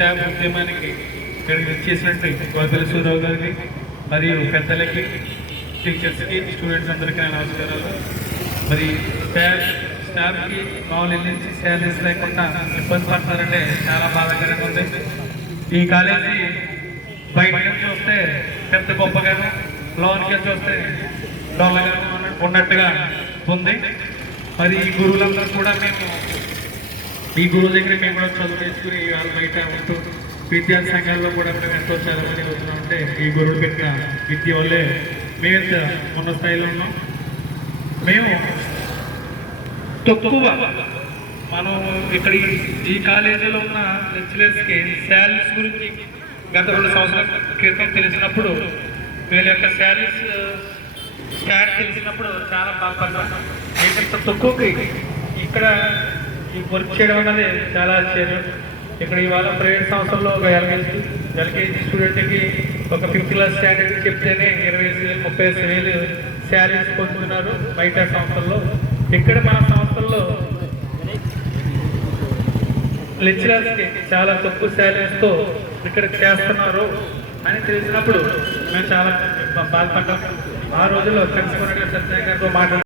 Staff ఉద్యమానికి ఇక్కడికి వచ్చేసినట్టు గోపిల సూరావు గారికి మరియు పెద్దలకి, టీచర్స్కి, స్టూడెంట్స్ అందరికీ నమస్కారాలు. మరి స్టాఫ్కి మామూలు నుంచి శాలరీస్ లేకుండా ఇబ్బంది పడతారంటే చాలా బాధాకరంగా ఉంది. ఈ కాలేజీ బయట నుంచి వస్తే పెద్ద గొప్పగాను, లోన్కి వెళ్ళి వస్తే డొల్లగాను ఉన్నట్టుగా ఉంది. మరి ఈ గురువులందరూ కూడా ఈ గురువుల దగ్గర మేము కూడా చదువు నేర్చుకుని వాళ్ళ బయట ఉంటూ విద్యార్థి సంఘాల్లో కూడా మేము ఎంతో చదవని అవుతున్నామంటే ఈ గురువులు పెట్టిన విద్య వల్లే మేము ఉన్న స్థాయిలో ఉన్నాం. మేము తక్కువ మనం ఇక్కడ ఈ కాలేజీలో ఉన్న లెక్చరర్స్కి శాలరీస్ గురించి గత 2 సంవత్సరాల క్రితం తెలిసినప్పుడు వీళ్ళ యొక్క శాలరీస్ స్టార్ట్ తెలిసినప్పుడు చాలా బాధపడ్డాం. ఏంటంటే తక్కువకి ఇక్కడ ఈ వర్క్ చేయడం అనేది చాలా ఆశ్చర్యం. ఇక్కడ ఇవాళ ప్రైవేట్ సంస్థల్లో ఒక ఎల్కేజీ స్టూడెంట్కి ఒక 5th క్లాస్ స్టాండర్డ్ చెప్తేనే 20,000-30,000 శాలరీస్ పొందుతున్నారు బయట సంస్థల్లో. ఇక్కడ మన సంస్థల్లో లెక్చరర్స్కి చాలా తక్కువ శాలరీస్తో ఇక్కడ చేస్తున్నారు అని తెలిసినప్పుడు మేము చాలా బాధపడ్డాం. ఆ రోజుల్లో కన్స్యూమర్ సత్యనారాయణ గారితో మాట్లాడుతున్నాం.